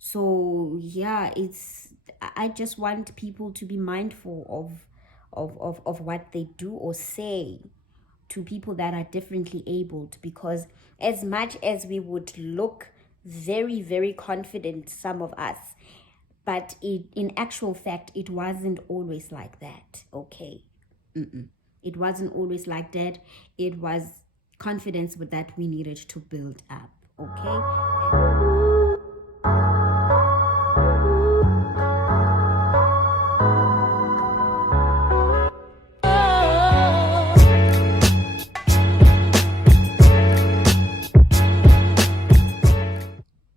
So yeah, I just want people to be mindful of what they do or say to people that are differently abled, because as much as we would look very, very confident, some of us, but in actual fact, it wasn't always like that. Okay. It wasn't always like that. It was confidence with that we needed to build up. Okay.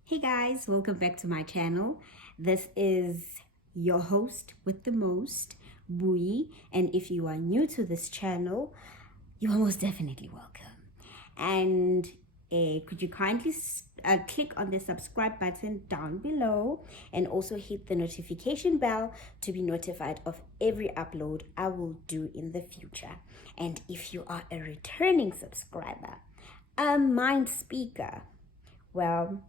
Hey guys, welcome back to my channel. This is your host with the most, Buyi, and if you are new to this channel, you are most definitely welcome. And could you kindly click on the subscribe button down below and also hit the notification bell to be notified of every upload I will do in the future. And if you are a returning subscriber, a mind speaker, well,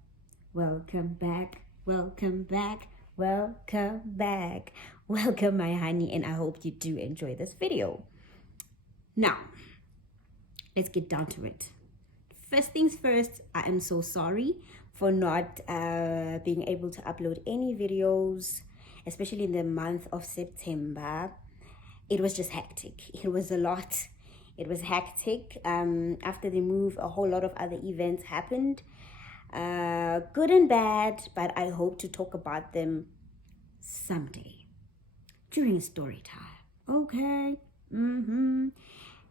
welcome back, welcome back, welcome back. Welcome, my honey, and I hope you do enjoy this video. Now, let's get down to it. First things first, I am so sorry for not being able to upload any videos, especially in the month of September. It was just hectic. It was a lot. It was hectic. After the move, a whole lot of other events happened. Good and bad, but I hope to talk about them someday during story time. Okay.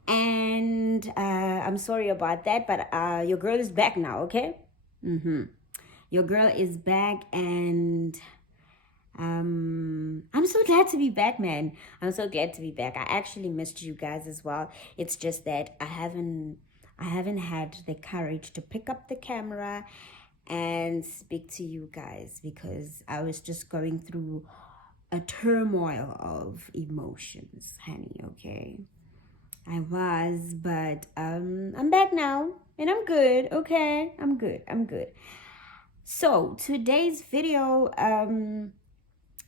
And I'm sorry about that, but your girl is back now. Okay. Your girl is back, and I'm so glad to be back, man. I'm so glad to be back. I actually missed you guys as well. It's just that I haven't had the courage to pick up the camera and speak to you guys because I was just going through a turmoil of emotions, honey. Okay. I was, but I'm back now and I'm good. Okay. I'm good. So today's video,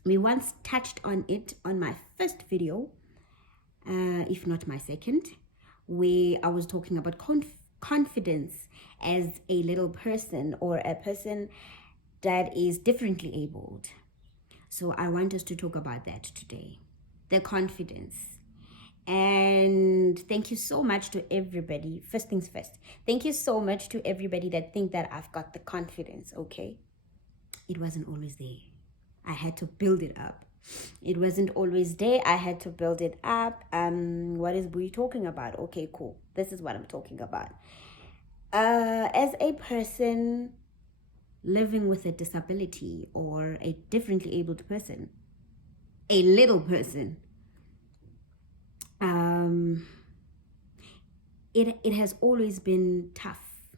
we once touched on it on my first video, if not my second, where I was talking about confidence as a little person or a person that is differently abled. So I want us to talk about that today, the confidence. And thank you so much to everybody. First things first, thank you so much to everybody that think that I've got the confidence. Okay, it wasn't always there. I had to build it up. It wasn't always there. I had to build it up. What is Buyi talking about? Okay, cool. This is what I'm talking about. As a person living with a disability or a differently abled person, a little person, it has always been tough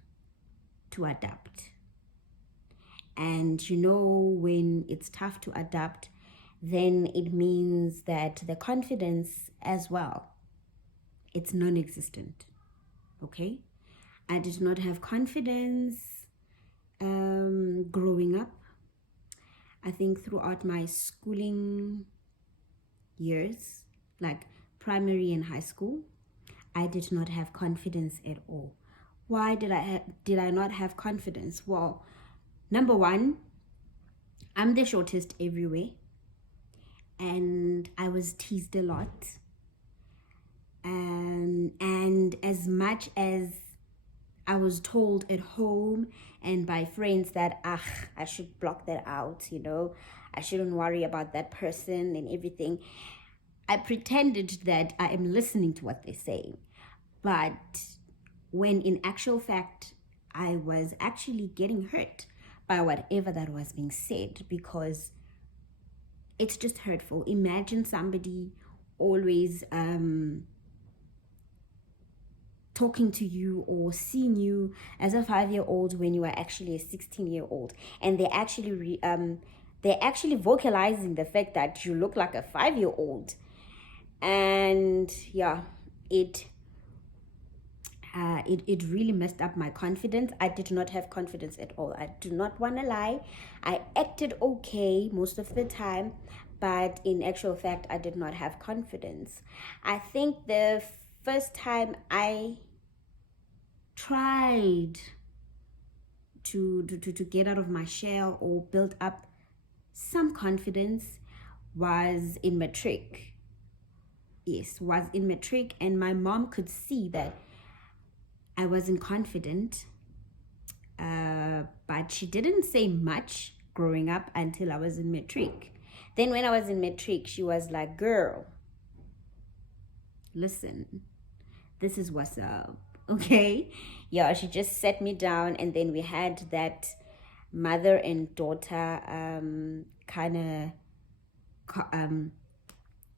to adapt. And you know, when it's tough to adapt, then it means that the confidence as well, it's non-existent. Okay, I did not have confidence growing up. I think throughout my schooling years, like primary and high school, I did not have confidence at all. Why did I not have confidence? Well, number one, I'm the shortest everywhere, and I was teased a lot. And as much as I was told at home and by friends that I should block that out, you know, I shouldn't worry about that person and everything, I pretended that I am listening to what they're saying. But when in actual fact, I was actually getting hurt by whatever that was being said, because it's just hurtful. Imagine somebody always talking to you or seeing you as a 5-year-old when you are actually a 16-year-old, and they're actually vocalizing the fact that you look like a 5-year-old. And yeah, it it really messed up my confidence. I did not have confidence at all. I do not want to lie. I acted okay most of the time, but in actual fact, I did not have confidence. I think the first time I tried to get out of my shell or build up some confidence was in matric. Yes, was in matric, and my mom could see that I wasn't confident, but she didn't say much growing up until I was in matric. Then when I was in matric, she was like, girl, listen, this is what's up, okay? Yeah, she just sat me down, and then we had that mother and daughter kind of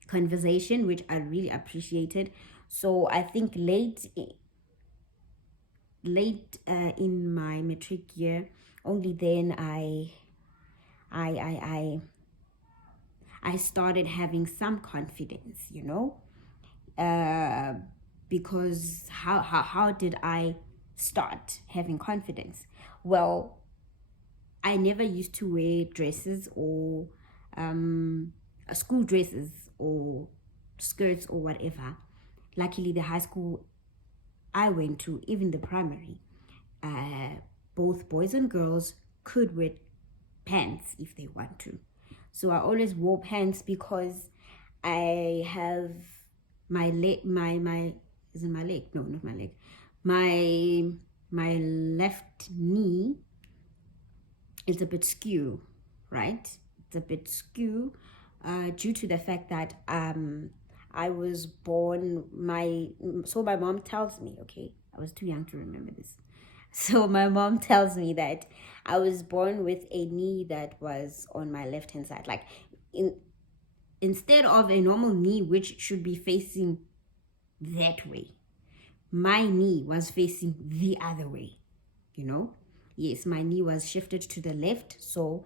conversation, which I really appreciated. So I think late in my matric year, only then I started having some confidence, you know. Because how did I start having confidence? Well, I never used to wear dresses or school dresses or skirts or whatever. Luckily, the high school I went to, even the primary, both boys and girls could wear pants if they want to. So I always wore pants because I have my leg, my is it my leg? No, not my leg. My left knee is a bit skew, right? It's a bit skew due to the fact that I was born, my mom tells me, okay, I was too young to remember this. So my mom tells me that I was born with a knee that was on my left hand side. Like instead of a normal knee, which should be facing that way, my knee was facing the other way, you know? Yes, my knee was shifted to the left. So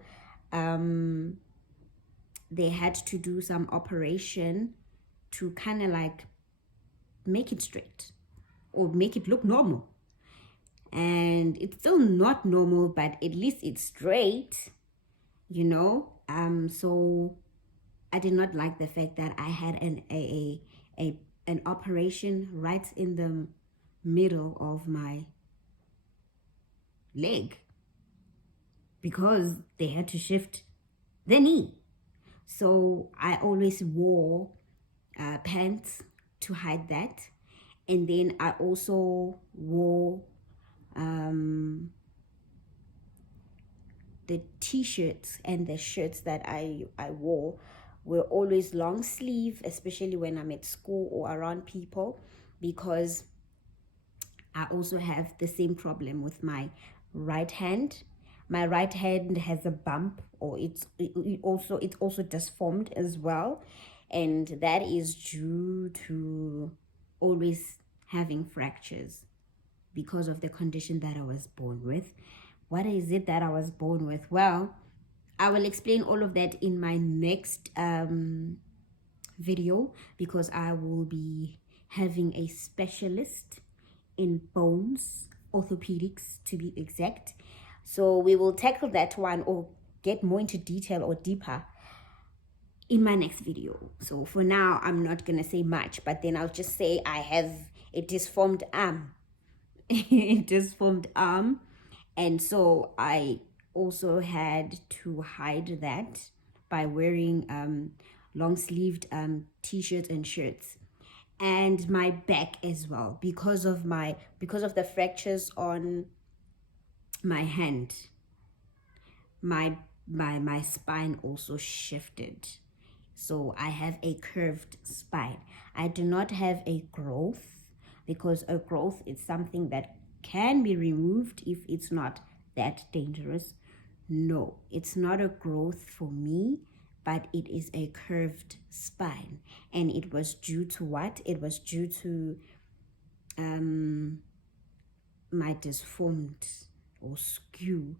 they had to do some operation to kind of like make it straight or make it look normal. And it's still not normal, but at least it's straight, you know. So I did not like the fact that I had an operation right in the middle of my leg because they had to shift the knee. So I always wore pants to hide that, and then I also wore the t-shirts and the shirts that I wore were always long sleeve, especially when I'm at school or around people, because I also have the same problem with my right hand. My right hand has a bump, or it's also disformed as well, and that is due to always having fractures because of the condition that I was born with. What is it that I was born with? Well, I will explain all of that in my next video, because I will be having a specialist in bones, orthopedics to be exact. So we will tackle that one or get more into detail or deeper in my next video. So for now, I'm not gonna say much, but then I'll just say I have a disformed arm. A disformed arm, and so I also had to hide that by wearing long-sleeved t-shirts and shirts, and my back as well, because of the fractures on my hand. My spine also shifted, so I have a curved spine. I do not have a growth, because a growth is something that can be removed if it's not that dangerous. No, it's not a growth for me, but it is a curved spine. And it was due to what? It was due to my disformed or skew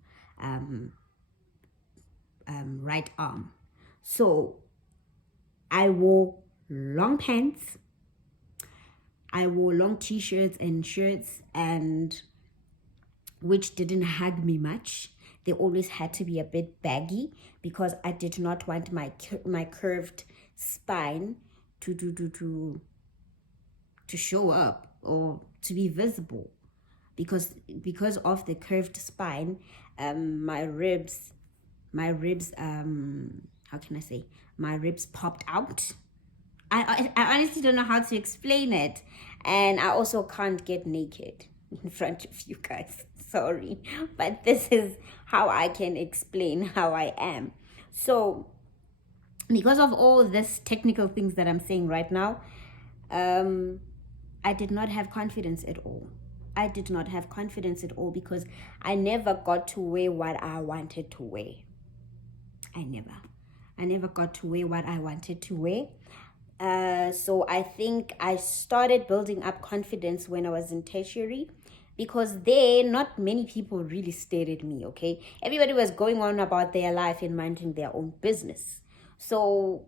right arm. So I wore long pants. I wore long t-shirts and shirts, and which didn't hug me much. They always had to be a bit baggy because I did not want my curved spine to show up or to be visible, because of the curved spine. My ribs, how can I say, my ribs popped out. I honestly don't know how to explain it. And I also can't get naked in front of you guys. Sorry. But this is how I can explain how I am. So, because of all this technical things that I'm saying right now, I did not have confidence at all. I did not have confidence at all because I never got to wear what I wanted to wear. I never got to wear what I wanted to wear. So I think I started building up confidence when I was in tertiary, because there, not many people really stared at me, okay? Everybody was going on about their life and minding their own business. So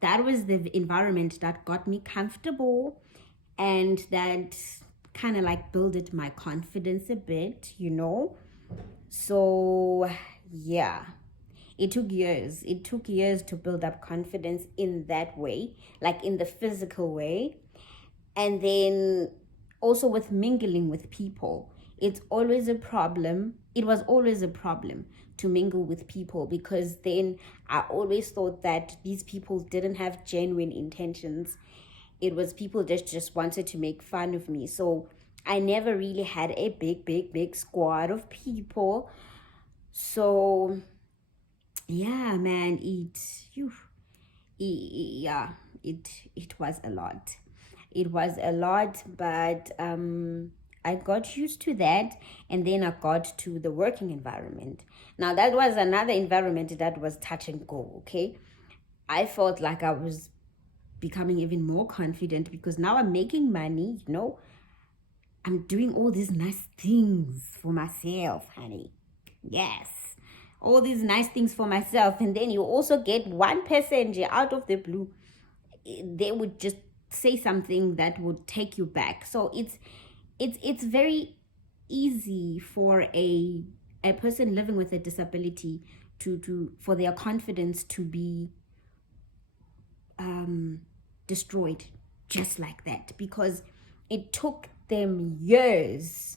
that was the environment that got me comfortable, and that kind of like builded my confidence a bit, So, yeah. It took years. It took years to build up confidence in that way, like in the physical way. And then also with mingling with people. It's always a problem. It was always a problem to mingle with people, because then I always thought that these people didn't have genuine intentions. It was people that just wanted to make fun of me. So I never really had a big squad of people. So yeah, man, it was a lot. It was a lot, but I got used to that, and then I got to the working environment. Now that was another environment that was touch and go, okay? I felt like I was becoming even more confident because now I'm making money, I'm doing all these nice things for myself, honey. Yes. All these nice things for myself. And then you also get one passenger out of the blue. They would just say something that would take you back. So it's very easy for a person living with a disability to for their confidence to be destroyed just like that, because it took them years,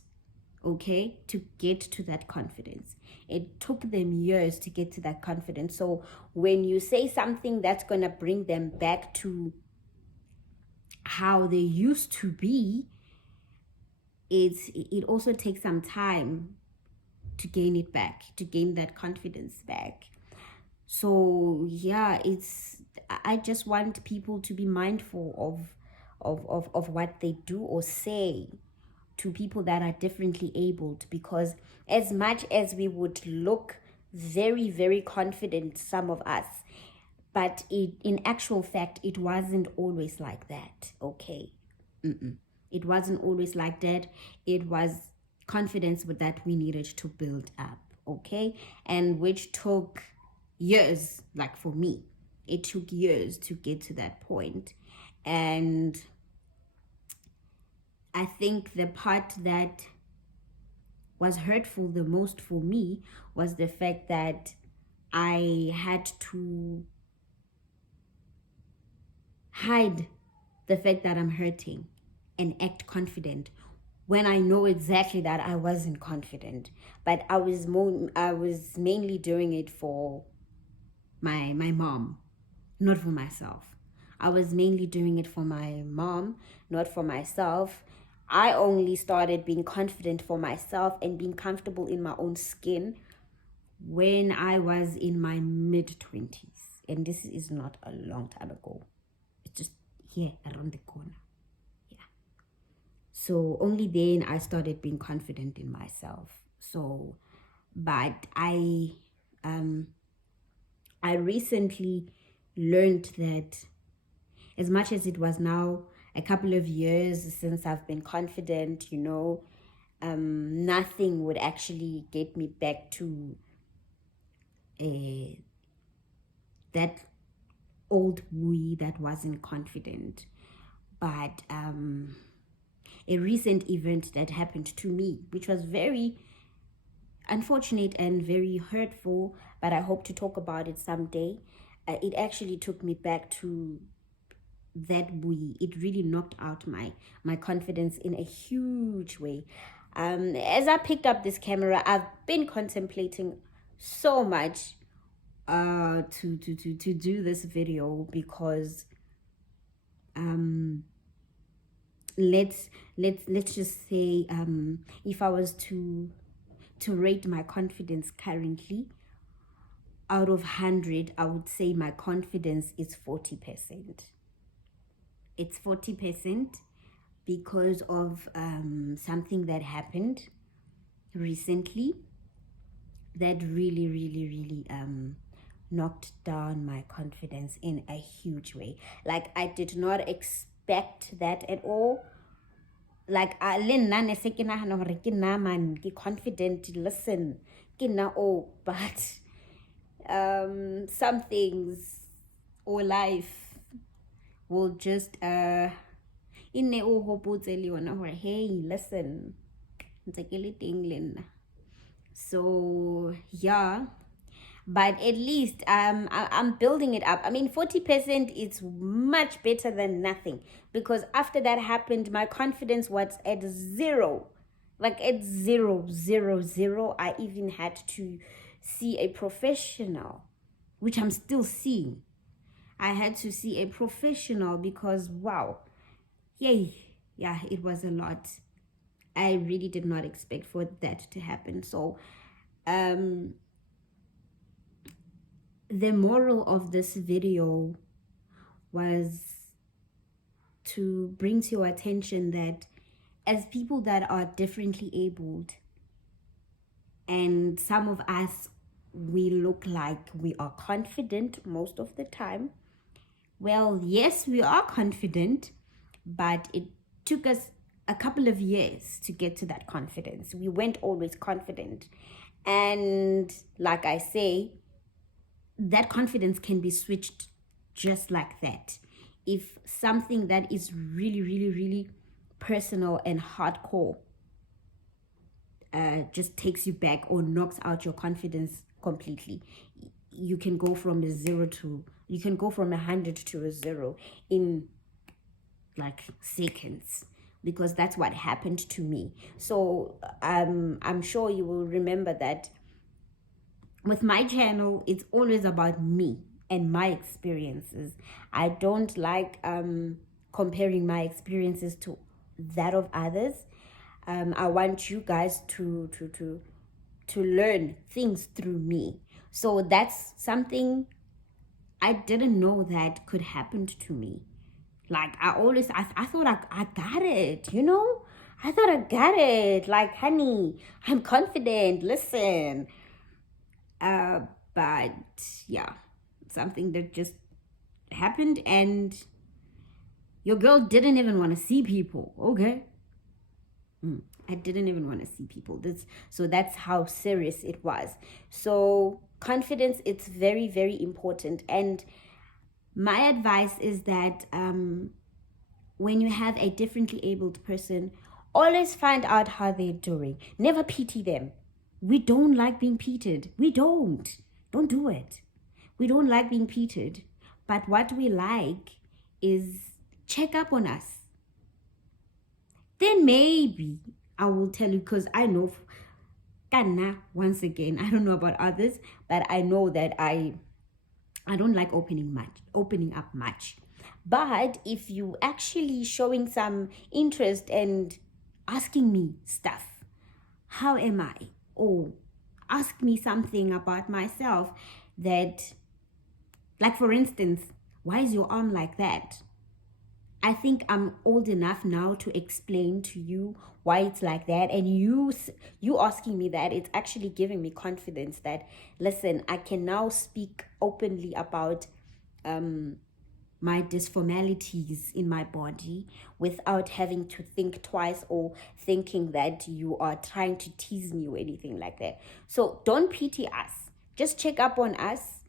okay, to get to that confidence. It took them years to get to that confidence. So when you say something that's going to bring them back to how they used to be, it also takes some time to gain it back, to gain that confidence back. So yeah, I just want people to be mindful of what they do or say to people that are differently abled, because as much as we would look very confident, some of us, but in actual fact, it wasn't always like that, okay? It wasn't always like that. It was confidence that we needed to build up, okay? And which took years, like for me, it took years to get to that point. And I think the part that was hurtful the most for me was the fact that I had to hide the fact that I'm hurting and act confident when I know exactly that I wasn't confident. But I was mainly doing it for my mom, not for myself. I was mainly doing it for my mom, not for myself. I only started being confident for myself and being comfortable in my own skin when I was in my mid-20s. And this is not a long time ago. It's just here around the corner. Yeah. So only then I started being confident in myself. So, but I recently learned that as much as it was now a couple of years since I've been confident, nothing would actually get me back to that old Buyi that wasn't confident. but a recent event that happened to me, which was very unfortunate and very hurtful, but I hope to talk about it someday. It actually took me back to that Buyi. It really knocked out my confidence in a huge way. As I picked up this camera, I've been contemplating so much to do this video, because let's just say, if I was to rate my confidence currently out of 100, I would say my confidence is 40%. It's 40% because of something that happened recently that really knocked down my confidence in a huge way. Like, I did not expect that at all. Like, I le se ke nagana gore ke nna man ke confident, listen, ke nna but some things or life will just hey, listen, so yeah. But at least I'm building it up. I mean, 40% is much better than nothing, because after that happened, my confidence was at zero. Like, at zero. I even had to see a professional, which I'm still seeing. I had to see a professional because, wow, yay, yeah, it was a lot. I really did not expect for that to happen. So the moral of this video was to bring to your attention that as people that are differently abled, and some of us, we look like we are confident most of the time. Well, yes, we are confident, but it took us a couple of years to get to that confidence. We weren't always confident. And like I say, that confidence can be switched just like that. If something that is really personal and hardcore just takes you back or knocks out your confidence completely, you can go from 100 to a 0 in like seconds, because that's what happened to me. So I'm sure you will remember that with my channel, it's always about me and my experiences. I don't like comparing my experiences to that of others. I want you guys to learn things through me. So that's something I didn't know that could happen to me. Like, I thought I got it, you know? I thought I got it. Like, honey, I'm confident, listen. But yeah, something that just happened, and your girl didn't even want to see people, okay? I didn't even want to see people. So that's how serious it was. So confidence, it's very important. And my advice is that when you have a differently abled person, always find out how they're doing. Never pity them. We don't like being pitied. We don't do it. We don't like being pitied. But what we like is check up on us. Then maybe I will tell you, because I know, once again, I don't know about others, but I know that I don't like opening up much. But if you actually showing some interest and asking me stuff, how am I? Or ask me something about myself that, like, for instance, why is your arm like that? I think I'm old enough now to explain to you why it's like that. And you asking me that, it's actually giving me confidence that, listen, I can now speak openly about my dysformalities in my body without having to think twice or thinking that you are trying to tease me or anything like that. So don't pity us. Just check up on us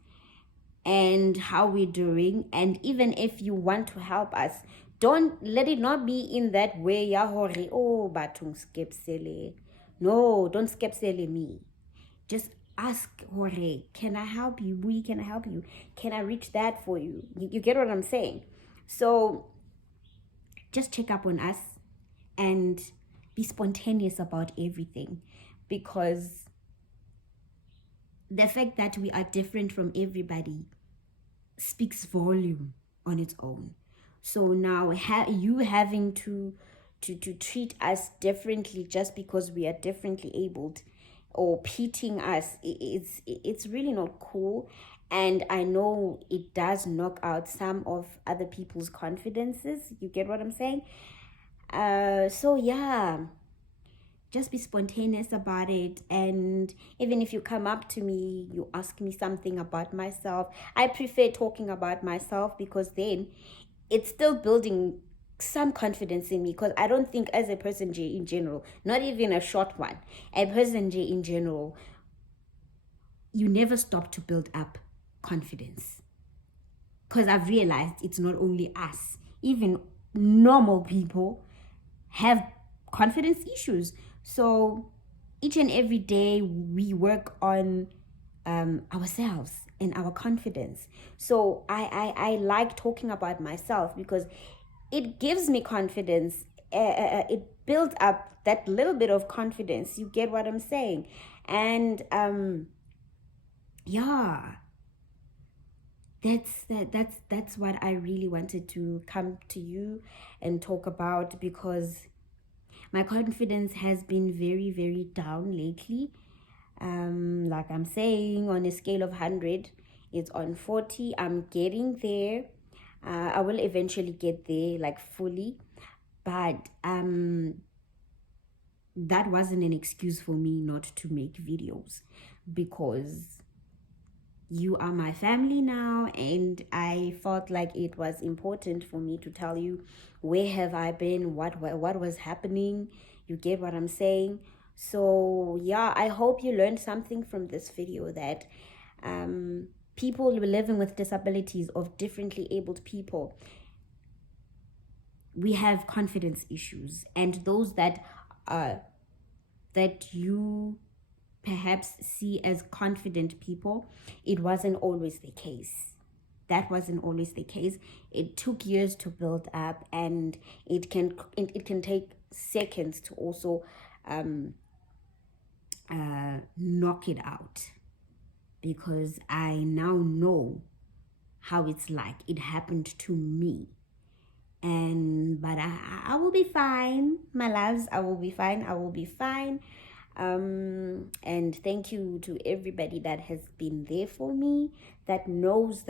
and how we're doing. And even if you want to help us, Don't let it not be in that way, ya hore, oh, batung skepsele. No, don't skepsele me. Just ask, hore, can I help you? Buyi, can I help you? Can I reach that for you? You get what I'm saying? So just check up on us and be spontaneous about everything, because the fact that we are different from everybody speaks volume on its own. So now you having to treat us differently just because we are differently abled, or pitting us, it's really not cool. And I know it does knock out some of other people's confidences. You get what I'm saying? So yeah, just be spontaneous about it. And even if you come up to me, you ask me something about myself, I prefer talking about myself, because then it's still building some confidence in me. Because I don't think, as a person in general, not even a short one, a person in general, you never stop to build up confidence. Because I've realized it's not only us, even normal people have confidence issues. So each and every day we work on ourselves and our confidence. So I like talking about myself, because it gives me confidence. It builds up that little bit of confidence. You get what I'm saying? And yeah, that's what I really wanted to come to you and talk about, because my confidence has been very, very down lately. Like I'm saying, on a scale of 100, it's on 40. I'm getting there. I will eventually get there, like fully. But that wasn't an excuse for me not to make videos, because you are my family now, and I felt like it was important for me to tell you where have I been, what was happening. You get what I'm saying? So yeah, I hope you learned something from this video, that people living with disabilities, of differently abled people, we have confidence issues. And those that you perhaps see as confident people, it wasn't always the case. That wasn't always the case. It took years to build up, and it can take seconds to also knock it out, because I now know how it's like. It happened to me. But I will be fine, my loves. I will be fine. And thank you to everybody that has been there for me, that knows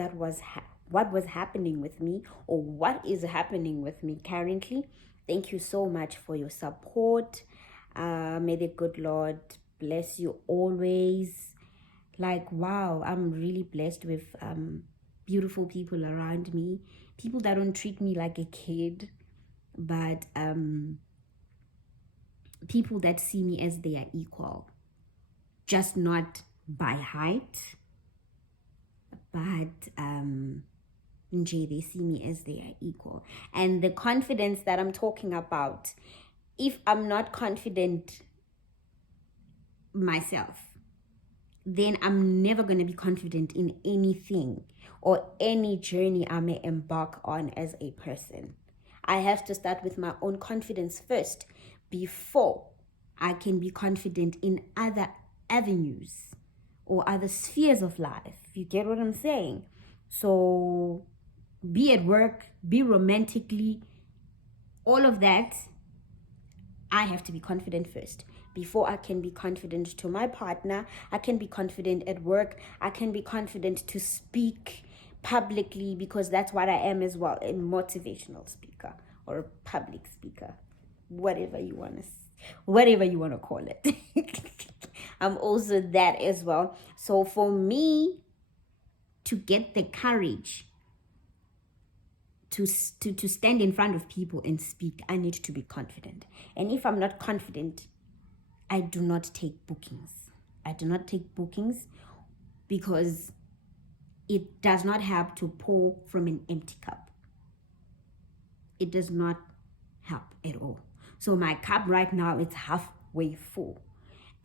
what was happening with me, or what is happening with me currently. Thank you so much for your support. May the good Lord bless you always. Like, wow, I'm really blessed with beautiful people around me, people that don't treat me like a kid, but people that see me as their equal, just not by height, but they see me as their equal. And the confidence that I'm talking about, if I'm not confident myself, then I'm never going to be confident in anything or any journey I may embark on as a person. I have to start with my own confidence first before I can be confident in other avenues or other spheres of life. You get what I'm saying? So be at work, be romantically, all of that, I have to be confident first. Before I can be confident to my partner, I can be confident at work, I can be confident to speak publicly, because that's what I am as well, a motivational speaker or a public speaker, whatever you want to call it. I'm also that as well. So for me to get the courage to stand in front of people and speak, I need to be confident. And if I'm not confident, I do not take bookings. Because it does not have to pour from an empty cup. it does not help at all. So my cup right now, it's halfway full.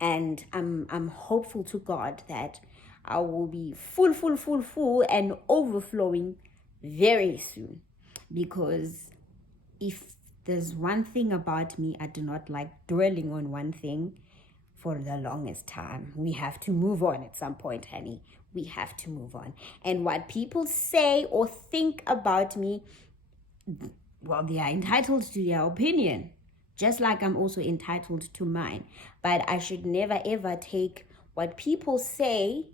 And I'm hopeful to God that I will be full and overflowing very soon. Because if there's one thing about me, I do not like dwelling on one thing for the longest time. We have to move on at some point, honey. We have to move on. And what people say or think about me, well, they are entitled to their opinion, just like I'm also entitled to mine. But I should never ever take what people say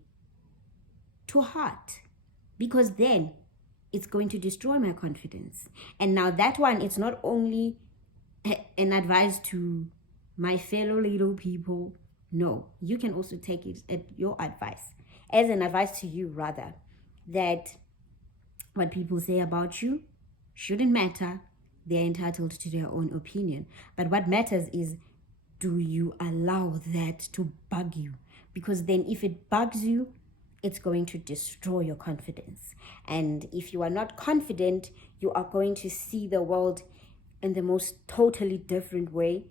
to heart, because then it's going to destroy my confidence. And now that one, it's not only an advice to my fellow little people. No, you can also take it as your advice, as an advice to you, rather, that what people say about you shouldn't matter. They're entitled to their own opinion. But what matters is, do you allow that to bug you? Because then if it bugs you, it's going to destroy your confidence. And if you are not confident, you are going to see the world in the most totally different way.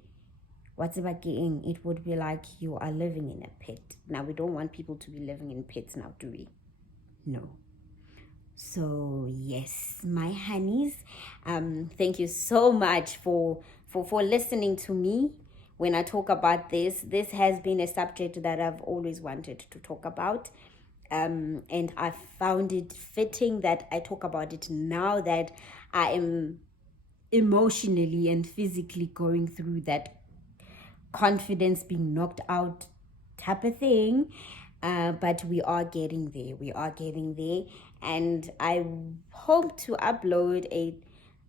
What's about getting? It would be like you are living in a pit. Now, we don't want people to be living in pits now, do we? No. So yes, my honeys, thank you so much for listening to me when I talk about this. This has been a subject that I've always wanted to talk about, and I found it fitting that I talk about it now that I am emotionally and physically going through that confidence being knocked out type of thing. But we are getting there. We are getting there. And I hope to upload a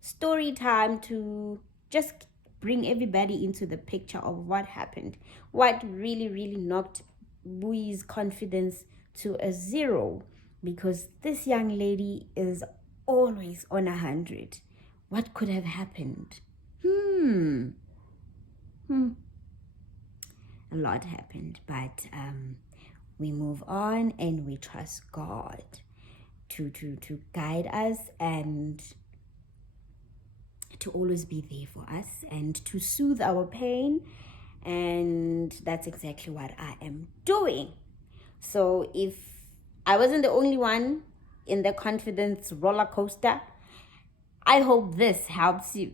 story time to just bring everybody into the picture of what happened. What really knocked Buyi's confidence to a 0. Because this young lady is always on 100. What could have happened? A lot happened, but we move on and we trust God to guide us and to always be there for us and to soothe our pain. And that's exactly what I am doing. So if I wasn't the only one in the confidence roller coaster, I hope this helps you.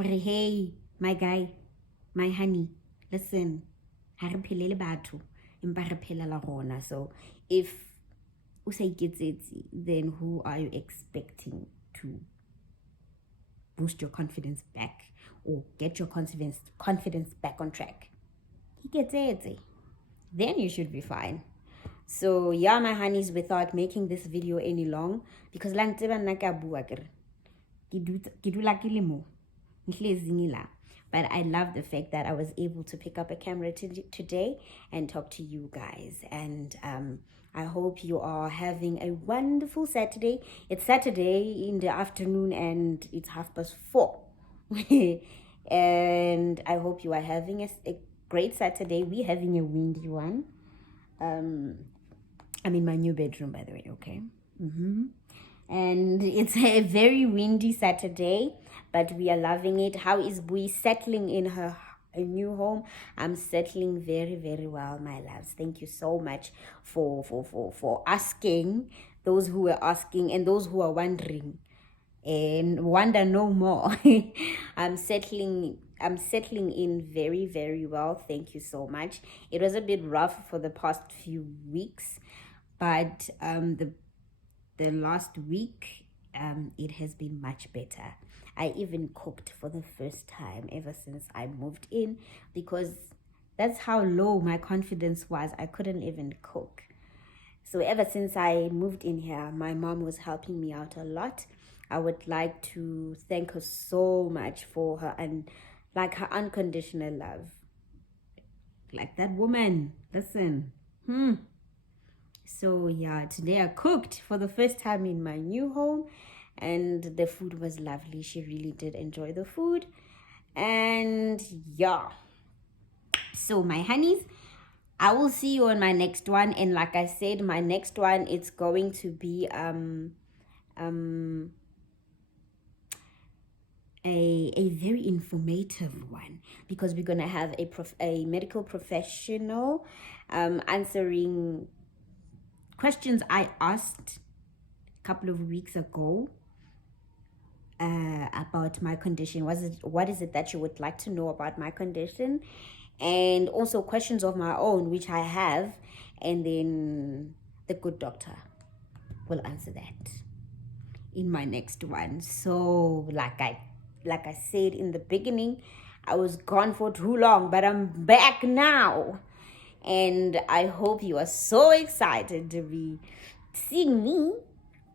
Hey, my guy, my honey, listen. So if then who are you expecting to boost your confidence back or get your confidence back on track? Then you should be fine. So yeah, my honeys, without making this video any long, because but I love the fact that I was able to pick up a camera today and talk to you guys. And I hope you are having a wonderful Saturday. It's Saturday in the afternoon and it's 4:30. And I hope you are having a great Saturday. We're having a windy one. I'm in my new bedroom, by the way, okay? And it's a very windy Saturday, but we are loving it. How is Buyi settling in her new home? I'm settling very well, my loves. Thank you so much for asking, those who were asking and those who are wondering and wonder no more. I'm settling in very well. Thank you so much. It was a bit rough for the past few weeks, but the last week, it has been much better. I even cooked for the first time ever since I moved in, because that's how low my confidence was. I couldn't even cook. So ever since I moved in here, my mom was helping me out a lot. I would like to thank her so much for her and like her unconditional love. Like that woman, listen. So yeah, today I cooked for the first time in my new home and the food was lovely. She really did enjoy the food. And yeah, so my honeys, I will see you on my next one. And like I said, my next one, it's going to be a very informative one, because we're gonna have a medical professional answering questions I asked a couple of weeks ago about my condition. What is it that you would like to know about my condition? And also questions of my own, which I have, and then the good doctor will answer that in my next one. So like I said in the beginning, I was gone for too long, but I'm back now. And I hope you are so excited to be seeing me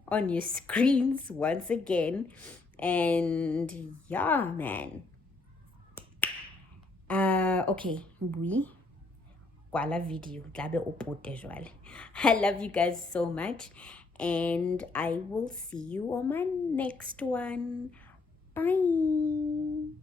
on your screens once again. And yeah, man. Okay, Buyi. Kwala video. I love you guys so much. And I will see you on my next one. Bye.